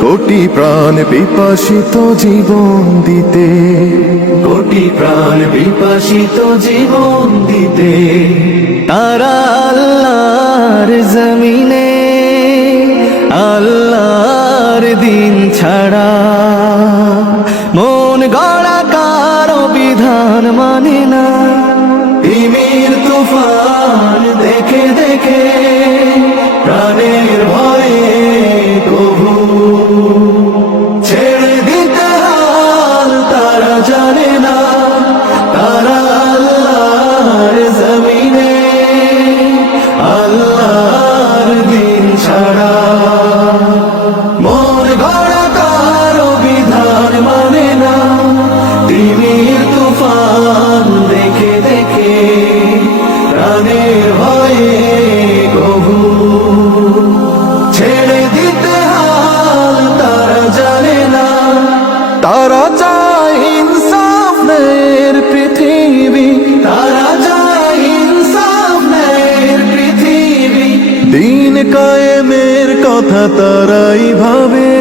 কোটি প্রাণ বিপাসিত জীবন দিতে। কোটি প্রাণ বিপাসিত জীবন দিতে। তারা আল্লাহর জমিনে আল্লাহর দিন ছাড়া। মন গড়া কারও বিধান মানে না। প্রাণের ভয়ে কবু ছেড়ে দিতে হাল তারা জানে না। তারা চায় ইনসাফ পৃথিবী, তারা চায় ইনসাফ পৃথিবী। দিন কায়েমের কথা তারাই ভাবে।